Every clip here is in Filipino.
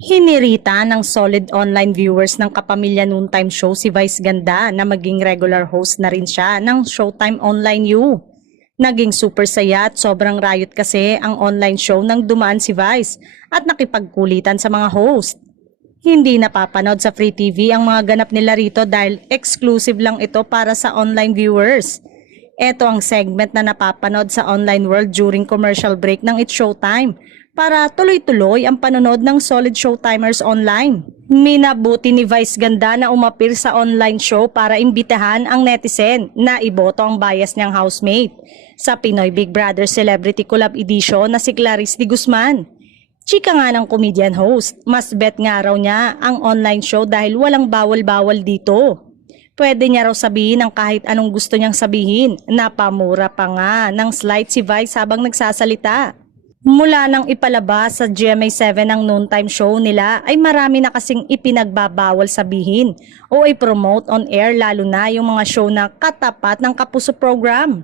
Hinirita ng solid online viewers ng Kapamilya Noontime Show si Vice Ganda na maging regular host na rin siya ng Showtime Online U. Naging super saya at sobrang rayot kasi ang online show nang dumaan si Vice at nakipagkulitan sa mga host. Hindi napapanood sa Free TV ang mga ganap nila rito dahil exclusive lang ito para sa online viewers. Ito ang segment na napapanood sa online world during commercial break ng It's Showtime para tuloy-tuloy ang panonood ng solid showtimers online. Minabuti ni Vice Ganda na umapir sa online show para imbitahan ang netizen na iboto ang bias niyang housemate sa Pinoy Big Brother Celebrity Collab Edition na si Clarice de Guzman. Chika nga ng comedian host, mas bet nga raw niya ang online show dahil walang bawal-bawal dito. Pwede niya raw sabihin ang kahit anong gusto niyang sabihin, napamura pa nga ng slide si Vice habang nagsasalita. Mula nang ipalabas sa GMA7 ang noontime show nila ay marami na kasing ipinagbabawal sabihin o i-promote on air lalo na yung mga show na katapat ng Kapuso program.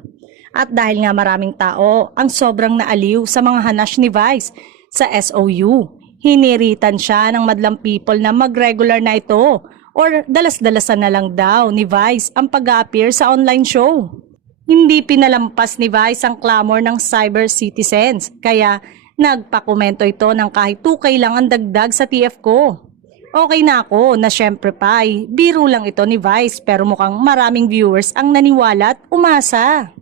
At dahil nga maraming tao ang sobrang naaliw sa mga hanash ni Vice sa SOU, hiniritan siya ng madlang people na mag-regular na ito or dalas-dalasan na lang daw ni Vice ang pag-a-appear sa online show. Hindi pinalampas ni Vice ang clamor ng cyber citizens, kaya nagpakomento ito ng kahit 2K lang ang dagdag sa TF ko. Okay na ako na syempre pa ay biro lang ito ni Vice pero mukhang maraming viewers ang naniwala at umasa.